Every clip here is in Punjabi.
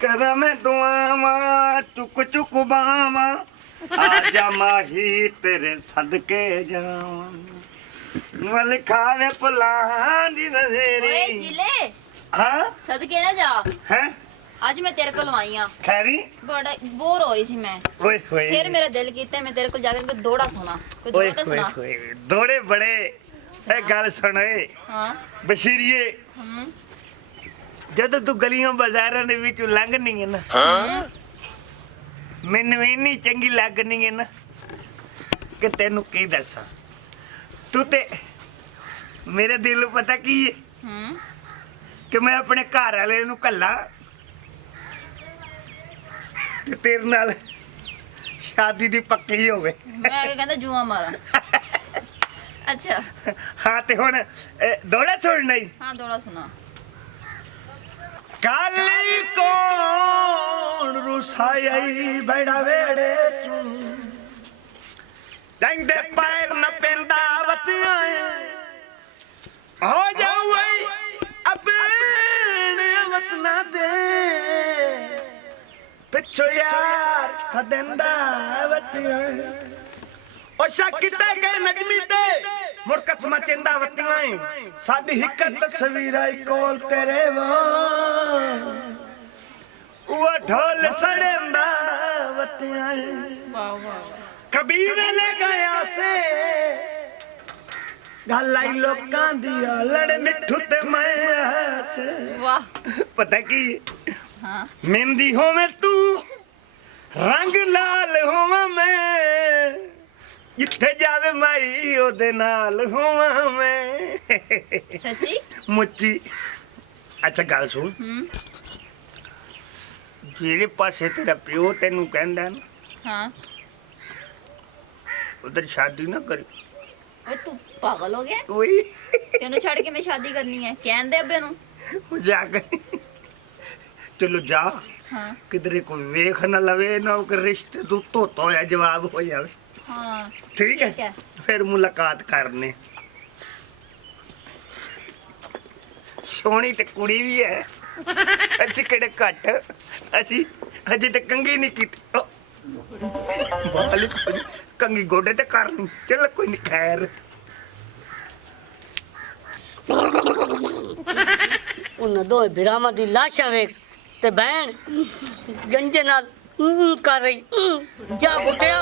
करा मैं दुआवा चुक चुक बावा आजा माही तेरे सदके जावा मल खावे पुलां दी नज़ेरी ओए जिले हाँ सदके ना जा हैं आज मैं तेरे को लवाई हां खैरी बड़ा बोर हो रही सी मैं ओए होए फिर मेरा दिल कीता मैं तेरे को जाकर कोई दौड़ा सुना कोई ओए दौड़ा तो होए सुना होए दौड़े बड़े ए गल सुन ओए हां बशीरिए जद तू गलियां बाजारां दे विच लंघनी है ना ਮੈਨੂੰ ਇੰਨੀ ਚੰਗੀ ਲੱਗਣੀ ਹੈ ਨਾ ਕਿ ਤੈਨੂੰ ਕੀ ਦੱਸਾਂ ਤੂੰ ਤੇ ਮੇਰੇ ਦਿਲ ਨੂੰ ਪਤਾ ਕੀ ਹੈ ਕਿ ਮੈਂ ਆਪਣੇ ਘਰ ਵਾਲੇ ਨੂੰ ਕੱਲਾ ਤੇ ਤੇਰੇ ਨਾਲ ਸ਼ਾਦੀ ਦੀ ਪੱਕੀ ਹੋਵੇ ਮੈਂ ਆ ਕੇ ਕਹਿੰਦਾ ਜੂਆ ਮਾਰਾਂ ਅੱਛਾ ਹਾਂ ਤੇ ਹੁਣ ਦੌੜਾ ਛੋੜਨਾ ਹੀ ਹਾਂ ਦੌੜਾ ਸੁਣਾ काली कौन रुसाई बड़ा वेड़े चू दंग दे पैर न पेंदा वतियां हो जाऊ अपने वतना दे पिछो यार खदेंदा वतियां ओ शक्ता के नजमी ते मुड़ कसमा चेंदा वतियां साडी हिक तस्वीर आई कोल तेरे वो ढोल सड़ेंदा वतियां वाह वाह कबीर ले गया से गल आई लोकां दी लड़ मिठू ते मैं से वाह पता की हां मेहंदी होवे तू रंग लाल होवा मैं जिथे जावे माई ओदे नाल होवा मैं सच्ची मुच्ची अच्छा गल सुन जेड़े पासे तेरा प्यो तेनू कहंदा ना हां उधर शादी ना करी ओए तू पागल हो गया ओए तेनू छड़ के मैं शादी करनी है कहन दे अब्बे नु जा कर चलो जा हां किधरे कोई वेख ना लवे ना कि रिश्ते तू धोता होया जवाब हो जावे हां ठीक है फिर मुलाकात करने सोनी ते कुड़ी भी है अच्छी केड़े घट अच्छी अजे ते कंगी नहीं की बाल कंगी गोडे ते करनी चल कोई नहीं खैर उन दो बिरामा दी लाशा वेख ते बहन गंजे नाल कर रही जा बुटिया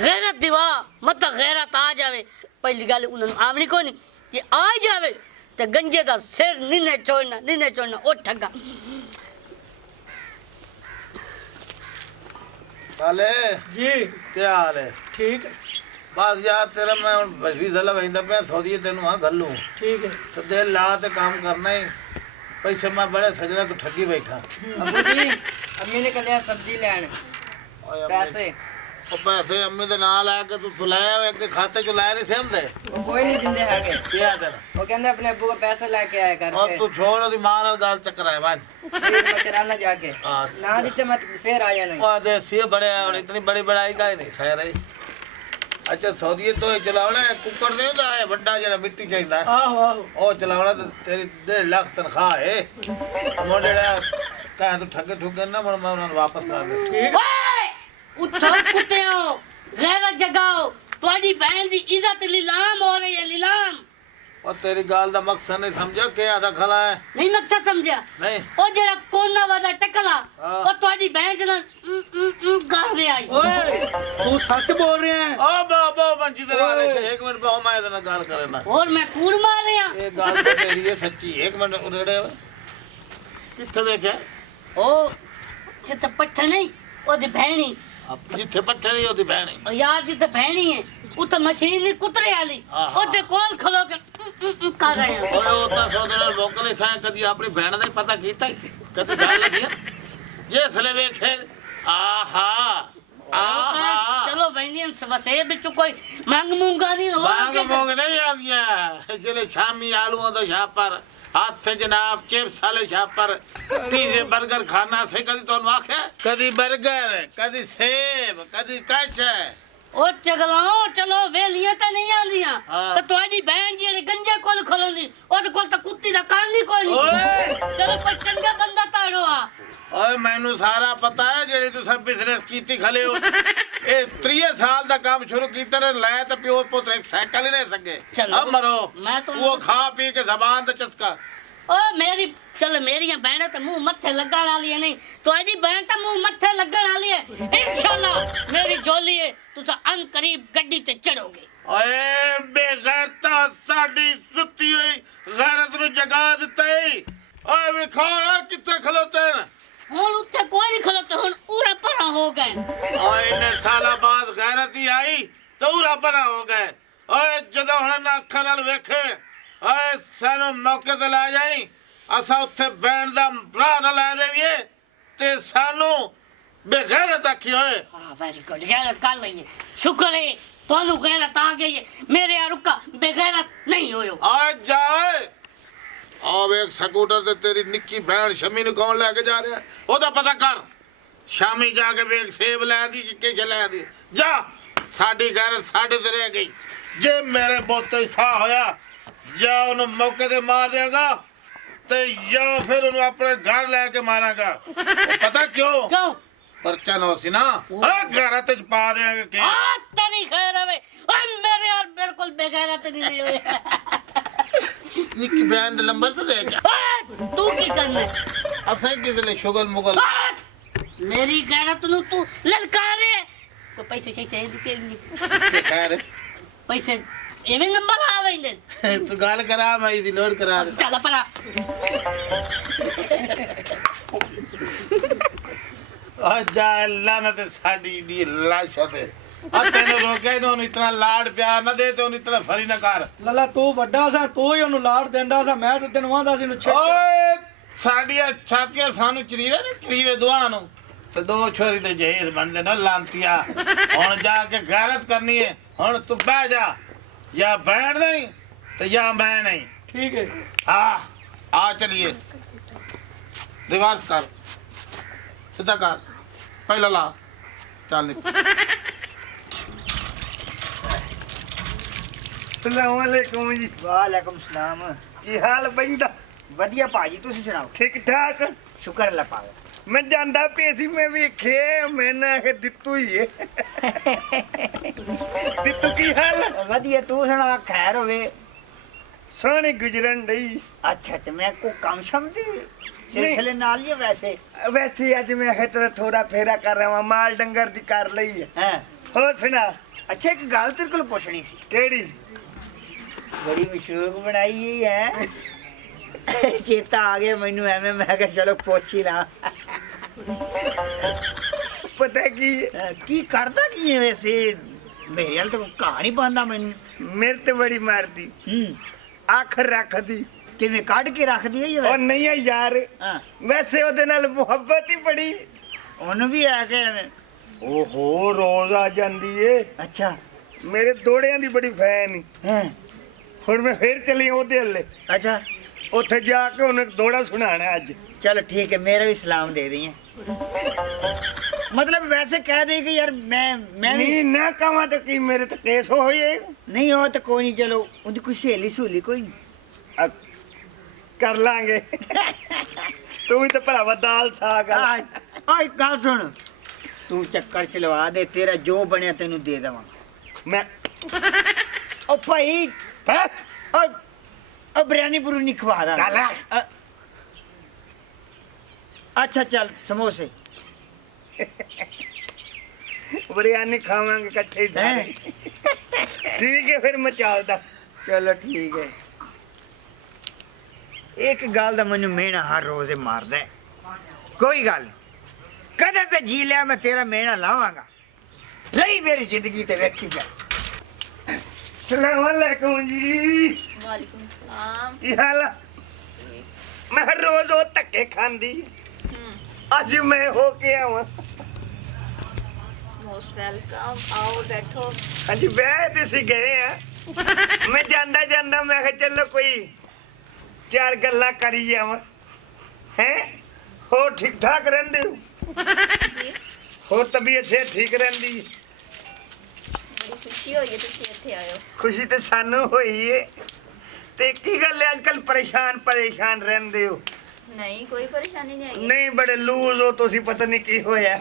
गैरत दिवा मत गैरत आ जावे पहली गल उन्हें आवनी को नहीं कि आ जावे ते गंजे दा सिर नीने छोड़ना ओ ठगा काले जी क्या हाल है ठीक है बस यार तेरा मैं वीजा लवाइंदा पे सौदी तेनू हाँ गल लूं ठीक है तो दिल ला ते काम करना ही पैसे मैं बड़े सजना तू ठगी बैठा अबू जी अम्मी ने कलिया सब्जी लैन ओए अम्मी, पैसे ओ पैसे अम्मी दे नाल आके तू तुलाया वे के खाते च लाया नहीं सेम दे वो कोई नहीं दिंदे हैगे क्या तेरा वो कहंदे अपने अब्बू को पैसे लेके आया कर और तू छोड़ ओदी मां नाल गल चक्कर है बाज मैं कराना जाके हाँ। ना दिते मत फिर आ जाना और देसी बड़े और इतनी बड़ी बड़ाई का ही नहीं खैर है अच्छा सौदी तो चलावना है कुकर नहीं होता है बड़ा जरा मिट्टी चाहिदा है आहो आहो ओ चलावना तो तेरी 1.5 लाख तनख्वाह है मोड़े कह तू ठगे ठुगे ना मैं उन्हें वापस कर दे ओए उठो कुत्तेओ गैरत जगाओ तुम्हारी बहन दी इज्जत नीलाम हो रही है नीलाम और तेरी गाल दा मकसद नहीं समझा के आधा खला है नहीं मकसद समझा नहीं ओ जरा कोना वादा टकला हाँ। ओ तुम्हारी बहन जन कर रही आई ओए तू सच बोल रहे हैं ओ बाबा मंजी तेरे वाले से 1 मिनट बहु मैं इतना गाल करे ना और मैं कूड़ मार रहा ये गाल तो तेरी है सच्ची 1 मिनट उड़े किथे देखे ओ जिते पट्ठा नहीं ओ दी बहनी जिथे पट्टे नहीं होती बहन ओ यार जिते बहनी है उते मशीन नहीं कुतरे वाली हाँ। ओते कौन खलो के कर रहे हैं ओए ओ ता सोदर लोकल सा कदी अपनी बहन दा पता कीता कदी गाल लगी ये सले वेखे आहा आहा चलो बहनियन वसे बिच कोई मांग मूंगा नहीं हो मांग मोंग नहीं आंदिया जले शामी आलूओं दा छापर हाथ जनाब चिप्स वाले छापर पिज़्ज़े बर्गर खाना से कदी तो आखे कदी बर्गर कदी सेब कदी कच ओ चगलाओ चलो वेलियां तो नहीं आंदियां हाँ। तो तुम्हारी बहन जी गंजे कोल खलोनी और कोल तो कुत्ती दा कान नहीं कोई नहीं ओए चलो कोई चंगा बंदा ताड़ो आ ਓਏ ਮੈਨੂੰ ਸਾਰਾ ਪਤਾ ਹੈ ਜਿਹੜੀ ਤੁਸੀਂ ਬਿਜ਼ਨਸ ਕੀਤੀ ਖਲੇ ਹੋ ਇਹ 30 ਸਾਲ ਦਾ ਕੰਮ ਸ਼ੁਰੂ ਕੀਤਾ ਨੇ ਲੈ ਤੇ ਪਿਓ ਪੁੱਤ ਇੱਕ ਸਾਈਕਲ ਹੀ ਲੈ ਸਕੇ ਚਲੋ। ਅਬ ਮਰੋ ਮੈਂ ਤੁਹਾਨੂੰ ਉਹ ਖਾ ਪੀ ਕੇ ਜ਼ਬਾਨ ਤੇ ਚਸਕਾ ਓ ਮੇਰੀ ਚਲ ਮੇਰੀਆਂ ਭੈਣਾਂ ਤੇ ਮੂੰਹ ਮੱਥੇ ਲੱਗਣ ਵਾਲੀਆਂ ਨਹੀਂ ਤੁਹਾਡੀ ਭੈਣ ਤਾਂ ਮੂੰਹ ਮੱਥੇ ਲੱਗਣ ਵਾਲੀ ਹੈ ਇਨਸ਼ਾਅੱਲਾ ਮੇਰੀ ਜੋਲੀ ਹੈ ਤੁਸੀਂ ਅਨ ਕਰੀਬ ਗੱਡੀ ਤੇ ਚੜੋਗੇ ਓਏ ਬੇਗੈਰਤਾ ਸਾਡੀ ਸੁੱਤੀ ਹੋਈ ਗੈਰਤ ਨੂੰ ਜਗਾ ਦਿੱਤੀ ਓਏ ਵੇਖੋ ਕਿੱਥੇ ਖਲੋਤੇ ਨੇ ਹੁਣ ਉੱਥੇ ਕੋਈ ਨਹੀਂ ਖਲੋਤੇ ਹੁਣ ਉਰਾ ਪਰਾ ਹੋ ਗਏ ਓਏ ਨੇ ਸਾਲਾ ਬਾਅਦ ਗੈਰਤ ਹੀ ਆਈ ਤੂਰਾ ਬਣਾ ਹੋ ਗਏ ਓਏ ਜਦੋਂ ਹੁਣ ਨਾ ਅੱਖਾਂ ਨਾਲ ਵੇਖੇ ਓਏ ਸਾਨੂੰ ਮੌਕੇ ਤੇ ਲੈ ਜਾਈ ਅਸਾਂ ਉੱਥੇ ਬੈਣ ਦਾ ਭਰਾ ਨਾ ਲੈ ਦੇਵੀਏ ਤੇ ਸਾਨੂੰ ਬੇਗੈਰਤ ਆਖੀ ਓਏ ਹਾਂ ਵੈਰੀ ਗੁੱਡ ਗੈਰਤ ਕਰ ਲਈਏ ਸ਼ੁਕਰ ਹੈ ਤੁਹਾਨੂੰ ਗੈਰਤ ਆ ਗਈ ਹੈ ਮੇਰੇ ਆ ਰੁਕਾ ਬੇਗੈਰਤ ਨਹੀਂ ਹੋਇਓ ਆ ਜਾ ਓਏ ਆ ਵੇਖ ਸਕੂਟਰ ਤੇ ਤੇਰੀ ਨਿੱਕੀ ਭੈਣ ਸ਼ਮੀ ਨੂੰ ਕੌਣ ਲੈ ਕੇ ਜਾ ਰਿਹਾ ਉਹਦਾ ਪਤਾ ਕਰ ਸ਼ਾਮੀ ਜਾ ਕੇ ਵੇਖ ਸੇਬ ਲੈ ਦੀ ਕਿ ਕਿਛ ਲੈ ਦੀ ਜਾ ਸਾਡੀ ਗੈਰਤ ਸਾਡੇ ਤੇ ਰਹਿ ਗਈ ਜੇ ਮੇਰੇ ਬੋਤੇ ਸਾਹ ਹੋਇਆ ਜਾਂ ਉਹਨੂੰ ਮੌਕੇ ਤੇ ਮਾਰ ਦੇਗਾ ਤੇ ਜਾਂ ਫਿਰ ਉਹਨੂੰ ਆਪਣੇ ਘਰ ਲੈ ਕੇ ਮਾਰਾਂਗਾ ਪਤਾ ਕਿਉਂ ਕਿਉਂ ਪਰਚਾ ਨਾ ਸੀ ਨਾ ਆ ਘਰਾਂ ਤੇ ਪਾ ਦੇਾਂਗੇ ਕਿ ਆ ਤੇਰੀ ਖੈਰ ਹੋਵੇ ਓਏ ਮੇਰੇ ਯਾਰ ਬਿਲਕੁਲ ਬੇਗੈਰਤ ਨਹੀਂ ਹੋਏ ਨਿੱਕੀ ਭੈਣ ਦਾ ਨੰਬਰ ਤੇ ਦੇ ਜਾ ਓਏ ਤੂੰ ਕੀ ਕਰਨਾ ਹੈ? ਅਸਾਂ ਕਿਤੇ ਲਈ ਸ਼ੁਗਲ ਮੁਗਲ ਓਏ ਮੇਰੀ ਗੈਰਤ ਨੂੰ ਤੂੰ ਲਲਕਾਰੇ ਕੋ ਪੈਸੇ ਸ਼ੈਸੇ ਦਿੱਤੇ ਨਹੀਂ ਖੈਰ ਪੈਸੇ ਐਵੇਂ ਨੰਬਰ ਆ ਵੈਂਦੇ ਤੂੰ ਗੱਲ ਕਰਾ ਮੈਂ ਇਹਦੀ ਲੋਡ ਕਰਾ ਦੇ ਚੱਲ ਪਰਾ ਆ ਜਾ ਅੱਲਾ ਨੇ ਤੇ ਸਾਡੀ ਦੀ ਲਾਸ਼ ਤੇ ਆ ਤੈਨੂੰ ਰੋਕਿਆ ਨੀ ਉਹਨੂੰ ਇਤਨਾ ਲਾਡ ਪਿਆਰ ਨਾ ਦੇ ਤੇ ਉਹਨੂੰ ਇਤਨਾ ਫਰੀ ਨਾ ਕਰ ਲੱਲਾ ਤੂੰ ਵੱਡਾ ਸਾ ਤੂੰ ਹੀ ਉਹਨੂੰ ਲਾੜ ਦਿੰਦਾ ਸਾ ਮੈਂ ਤਾਂ ਤੈਨੂੰ ਆਂਦਾ ਸੀ ਨੂੰ ਛੇਕ ਓਏ ਸਾਡੀਆਂ ਛਾਤੀਆਂ ਸਾਨੂੰ ਚਰੀਵੇ ਨੇ ਚਰੀਵੇ ਦੁਆ ਨੂੰ ਤੇ ਦੋ ਛੋਰੀ ਦੇ ਜਹੇਜ਼ ਬਣਦੇ ਨੇ ਲਾਂਤੀਆ ਹੁਣ ਜਾ ਕੇ ਗੈਰਤ ਕਰਨੀ ਹੈ ਹੁਣ ਤੂੰ ਬਹਿ ਜਾ ਜਾਂ ਬੈਠ ਨਹੀਂ ਤੇ ਜਾਂ ਮੈਂ ਨਹੀਂ ਠੀਕ ਹੈ ਆ ਚਲਿਏ ਰਿਵਰਸ ਕਰ ਸਿੱਧਾ ਕਰ ਪਹਿਲਾ ਲਾ ਚੱਲ ਨਿਕਲ ਸਲਾਮ ਅਲੈਕੁਮ ਜੀ ਵਾਲੇਕੁਮ ਸਲਾਮ ਕੀ ਹਾਲ ਬੈਂਦਾ ਵਧੀਆ ਭਾਜੀ ਤੁਸੀਂ ਸੁਣਾਓ ਠੀਕ ਠਾਕ ਸ਼ੁਕਰ ਅੱਲਾ ਪਾਵੇ ਮੈਂ ਜਾਂਦਾ ਪਿਆ ਸੀ ਮੈਂ ਵੇਖੇ ਮੈਨਾਂ ਇਹ ਦਿੱਤੂ ਹੀ ਏ ਦਿੱਤੂ ਕੀ ਹਾਲ ਵਧੀਆ ਤੂੰ ਸੁਣਾ ਖੈਰ ਹੋਵੇ ਸੋਹਣੀ ਗੁਜਰਨ ਡਈ ਅੱਛਾ ਤੇ ਮੈਂ ਕੋ ਕੰਮ ਸਮਝੀ ਸਿਲਸਿਲੇ ਨਾਲ ਹੀ ਆ ਵੈਸੇ ਵੈਸੇ ਅੱਜ ਮੈਂ ਖੇਤਰ ਥੋੜਾ ਫੇਰਾ ਕਰ ਰਿਹਾ ਵਾਂ ਮਾਲ ਡੰਗਰ ਦੀ ਕਰ ਲਈ ਹੈ ਹਾਂ ਹੋਰ ਸੁਣਾ ਅੱਛਾ ਇੱਕ ਗੱਲ ਤੇਰੇ ਕੋਲ ਪੁੱਛਣੀ ਸੀ ਕਿਹੜੀ ਬੜੀ ਮਸ਼ਹੂਰ ਬਣਾਈ ਹੈ ਚੇਤਾ ਆ ਗਿਆ ਮੈਨੂੰ ਐਵੇਂ ਮੈਂ ਕਿਹਾ ਚਲੋ ਪੁੱਛ ਹੀ ਲਾਂ ਪਤਾ ਕੀ ਕੀ ਕਰਦਾ ਕੀ ਹੈ ਵੈਸੇ ਮੇਰੇ ਹਾਲ ਤਾਂ ਕਹਾਣੀ ਪਾਉਂਦਾ ਮੈਨੂੰ ਮੇਰੇ ਤੇ ਬੜੀ ਮਾਰਦੀ ਆਖਰ ਰੱਖਦੀ ਕਿਵੇਂ ਕੱਢ ਕੇ ਰੱਖਦੀ ਹੈ ਇਹ ਉਹ ਨਹੀਂ ਹੈ ਯਾਰ ਹਾਂ ਵੈਸੇ ਉਹਦੇ ਨਾਲ ਮੁਹੱਬਤ ਹੀ ਬੜੀ ਉਹਨੂੰ ਵੀ ਆ ਕੇ ਐਵੇਂ ਓਹੋ ਰੋਜ਼ ਆ ਜਾਂਦੀ ਏ ਅੱਛਾ ਮੇਰੇ ਦੋੜਿਆਂ ਦੀ ਬੜੀ ਫੈਨ ਈ ਹੈ ਹੁਣ ਮੈਂ ਫੇਰ ਚੱਲੀ ਉਹਦੇ ਹੱਲੇ ਅੱਛਾ ਉੱਥੇ ਜਾ ਕੇ ਉਹਨੇ ਦੋੜਾ ਸੁਣਾਣਾ ਅੱਜ चलो ठीक है मेरा भी सलाम दे दी है मतलब वैसे कह दे कि यार मैं भी ਨਹੀਂ ਨਾ ਕਵਾਂ ਤਾਂ ਕੀ ਮੇਰੇ ਤੇ ਕੇਸ ਹੋਏ नहीं हो तो कोई नहीं चलो उनकी कोई सहेली सहेली कोई नहीं ਕਰ ਲਾਂਗੇ ਤੂੰ ਵੀ ਤਾਂ ਭਰਾਵਾ ਦਾਲ ਸਾਗ ਆ आ एक गल सुन तू चक्कर चलवा दे तेरा जो बनया तेनू दे देवा ਮੈਂ ओ भाई ਹੈਂ? ओ बिरयानी बुरयानी खवा दा ਚੱਲ। अच्छा चल समोसे ਬਿਰਿਆਨੀ ਖਾਵਾਂਗੇ ਇਕੱਠੇ ਹੀ ਸਾਰੇ। ਠੀਕ ਹੈ ਫਿਰ ਮੈਂ ਚੱਲਦਾ चलो ठीक है एक गल दा मैनू मेहना हर रोज मारदा है कोई गल कदे ते जी लिया मैं तेरा मेहना लावांगा रही मेरी जिंदगी ते वेखी जा ਸਲਾਮ ਅਲੈਕੁਮ ਜੀ ਵਾਲੇਕੁਮ ਸਲਾਮ ਕੀ ਹਾਲ ਆ ਮੈਂ ਹਰ ਰੋਜ਼ ਉਹ ਧੱਕੇ ਖਾਂਦੀ ਅੱਜ ਮੈਂ ਹੋ ਕੇ ਆਵਾਂ ਮੋਸਟ ਵੈਲਕਮ ਆਓ ਬੈਠੋ ਹਾਂਜੀ ਬਹਿ ਤੇ ਸੀ ਗਏ ਆ ਮੈਂ ਜਾਂਦਾ ਜਾਂਦਾ ਮੈਂ ਕਿਹਾ ਚਲੋ ਕੋਈ ਚਾਰ ਗੱਲਾਂ ਕਰੀ ਜਾਵਾਂ ਹੈ ਹੋ ਠੀਕ ਠਾਕ ਰਹਿੰਦੇ ਹੋ ਜੀ ਹੋਰ ਤਬੀਅਤ ਸੇ ਠੀਕ ਰਹਿੰਦੀ ਹੈ? ਬੜੀ ਖੁਸ਼ੀ ਹੋਈ ਹੈ ਤੁਸੀਂ ਇੱਥੇ ਆਏ ਹੋ ਖੁਸ਼ੀ ਤੇ ਸਾਨੂੰ ਹੋਈ ਏ ਤੇ ਕੀ ਗੱਲ ਹੈ ਅੱਜ ਕੱਲ ਪਰੇਸ਼ਾਨ ਰਹਿੰਦੇ ਹੋ ਨਹੀਂ ਕੋਈ ਪਰੇਸ਼ਾਨੀ ਨਹੀਂ ਹੈਗੀ ਨਹੀਂ ਬੜੇ ਲੂਜ਼ ਹੋ ਤੁਸੀਂ, ਪਤਾ ਨਹੀਂ ਕੀ ਹੋਇਆ।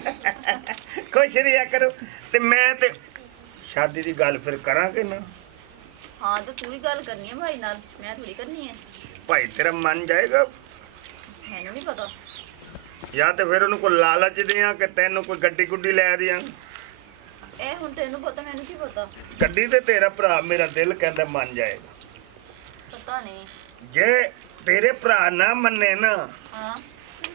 ਖੁਸ਼ ਰਿਹਾ ਕਰੋ। ਤੇ ਮੈਂ ਤੇ ਸ਼ਾਦੀ ਦੀ ਗੱਲ ਫਿਰ ਕਰਾਂਗੇ ਨਾ। ਹਾਂ ਤਾਂ ਤੂੰ ਹੀ ਗੱਲ ਕਰਨੀ ਹੈ ਭਾਈ ਨਾਲ, ਮੈਂ ਥੋੜੀ ਕਰਨੀ ਹੈ। ਭਾਈ ਤੇਰਾ ਮੰਨ ਜਾਏਗਾ ਮੈਨੂੰ ਨਹੀਂ ਪਤਾ। ਜਾਂ ਤੇ ਫਿਰ ਉਹਨੂੰ ਕੋਈ ਲਾਲਚ ਦਿਆਂ ਕਿ ਤੈਨੂੰ ਕੋਈ ਗੱਡੀ ਗੁੱਡੀ ਲੈ ਦਿਆਂ। ਇਹ ਹੁਣ ਤੈਨੂੰ ਪਤਾ, ਮੈਨੂੰ ਕੀ ਪਤਾ। ਗੱਡੀ ਤੇ ਤੇਰਾ ਭਰਾ ਮੇਰਾ ਦਿਲ ਕਹਿੰਦਾ ਮੰਨ ਜਾਏਗਾ। ਪਤਾ ਨਹੀਂ। ਜੇ ਤੇਰੇ ਭਰਾ ਨਾ ਮੰਨੇ ਨਾ, ਹਾਂ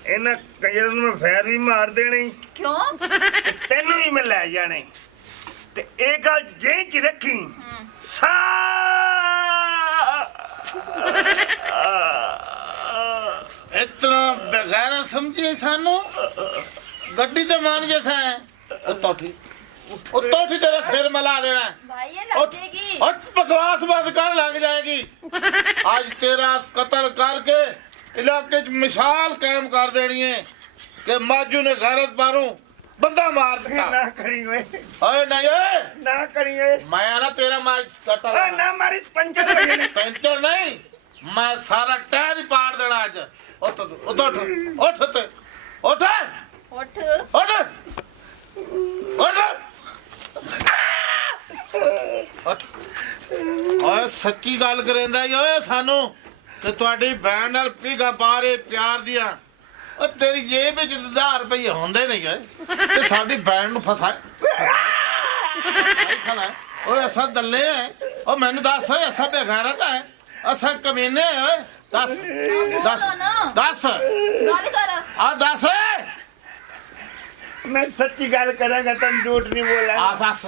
ਇਹਨਾਂ ਕੰਜਰਾਂ ਨੂੰ ਮੈਂ ਫੈਰ ਵੀ ਮਾਰ ਦੇਣੀ ਕਿਉਂ? ਤੇ ਤੈਨੂੰ ਵੀ ਮੈਂ ਲੈ ਜਾਣੇ। ਤੇ ਇਹ ਗੱਲ ਜੇ ਚ ਰੱਖੀ ਸਾ इतना बगैर समझे सानू गड्डी ते मान जैसा है उतो तेरा सिर मिला देना है। भाई ये लग जाएगी। और बकवास बंद कर, लग जाएगी। आज तेरा कत्ल करके इलाके च मिसाल कायम कर देनी है कि माजू ने गैरत मारू बंदा मार दिता। ना करी ਓਏ, ओए नहीं ओए, ना करी ਓਏ। मैं ना तेरा माज ਓਏ कत्ल ਨਾ ਮਾਰੀ ਪੰਚਰ ਹੋ ਜਾਣੇ। पेंचर नहीं, मैं सारा टायर ही पाड़ देना आज। उठ उठ उठ उठ उठ उठ ਉੱਠ। उठ उठ उठ। ओए सच्ची गल करेंदा ओए सानू कि तुहाडी भैन नाल पीगा बारे प्यार दिया। ओ तेरी जेब विच 1000 रुपये होंदे नहीं गए ते साडी भैन नू फसा ओए असा दल्ले है। ओ मैनू दस ओए असा बेगैरत है, असा कमीने है। ओए दस दस दस ਗੱਲ ਕਰ। आ दस ਮੈਂ ਸੱਚੀ ਗੱਲ ਕਰਾਂਗਾ, ਤੈਨੂੰ ਝੂਠ ਨਹੀਂ ਬੋਲਾਂ। आ दस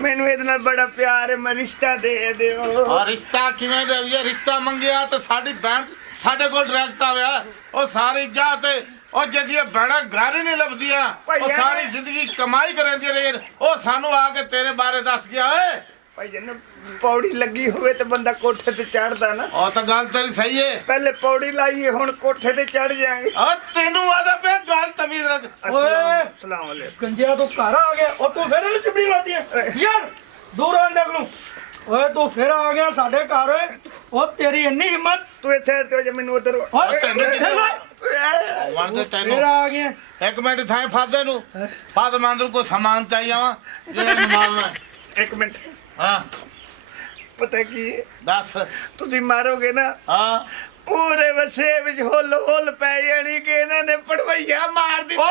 ਮੈਨੂੰ ਇਹਦੇ ਨਾਲ ਬੜਾ ਪਿਆਰ ਹੈ, ਮੈਂ ਰਿਸ਼ਤਾ ਦੇ ਦਿਓ। और रिश्ता किवें देवीए? रिश्ता मंगिया तो साडी भैन साडे कोल डायरेक्ट आया। ओ सारी जा ते ओ जदियां भैणां घर ही नहीं लभदियां, ओ सारी जिंदगी कमाई करंदी रही। ओ सानू आके तेरे बारे दस गया। ओए ਭਾਈ ਜਨ ਪੌੜੀ ਲੱਗੀ ਹੋਵੇ ਤੇ ਬੰਦਾ ਕੋਠੇ ਤੇ ਚੜਦਾ ਨਾ। ओ तो गल तेरी सही है। ਪਹਿਲੇ ਪੌੜੀ ਲਾਈਏ, ਹੁਣ ਕੋਠੇ ਤੇ ਚੜ ਜਾਾਂਗੇ। ओ तेनू आदा पे गल तमीज रख। ਓਏ ਸਲਾਮ ਅਲੈਕੁਮ। ਗੰਜਿਆ ਤੂੰ ਘਰ ਆ ਗਿਆ, ਉਹ ਤੂੰ ਫਿਰ ਇਹਨੂੰ ਚਿਪੜੀ ਲਾਤੀ ਹੈ ਯਾਰ, ਦੂਰ ਆਂ ਦੇਖ ਲੂੰ। ਓਏ ਤੂੰ ਫਿਰ ਆ ਗਿਆ ਸਾਡੇ ਘਰ। ਓਏ ਉਹ ਤੇਰੀ ਇੰਨੀ ਹਿੰਮਤ। ਤੂੰ ਇਸ ਸਾਈਡ ਤੇ ਹੋ ਜਾ, ਮੈਨੂੰ ਉਧਰ। ਓਏ ਤੈਨੂੰ ਕੀ ਫਿਰ वन दे तेनू ਫਿਰ ਆ ਗਿਆ। एक मिनट थाए फादे नु फाद मंदिर को सामान चाहिए वा जेड़ा मारना। ਇੱਕ ਮਿੰਟ, हां ਪਤਾ ਕੀ ਹੈ? दस। ਤੁਸੀਂ ਮਾਰੋਗੇ ਨਾ, हां ਪੂਰੇ ਵਸੇ ਵਿੱਚ ਹੁੱਲ ਹੁੱਲ ਪੈ ਜਾਣੀ ਕਿ ਇਹਨਾਂ ਨੇ ਪੜਵਈਆ ਮਾਰ ਦਿੱਤਾ। ओ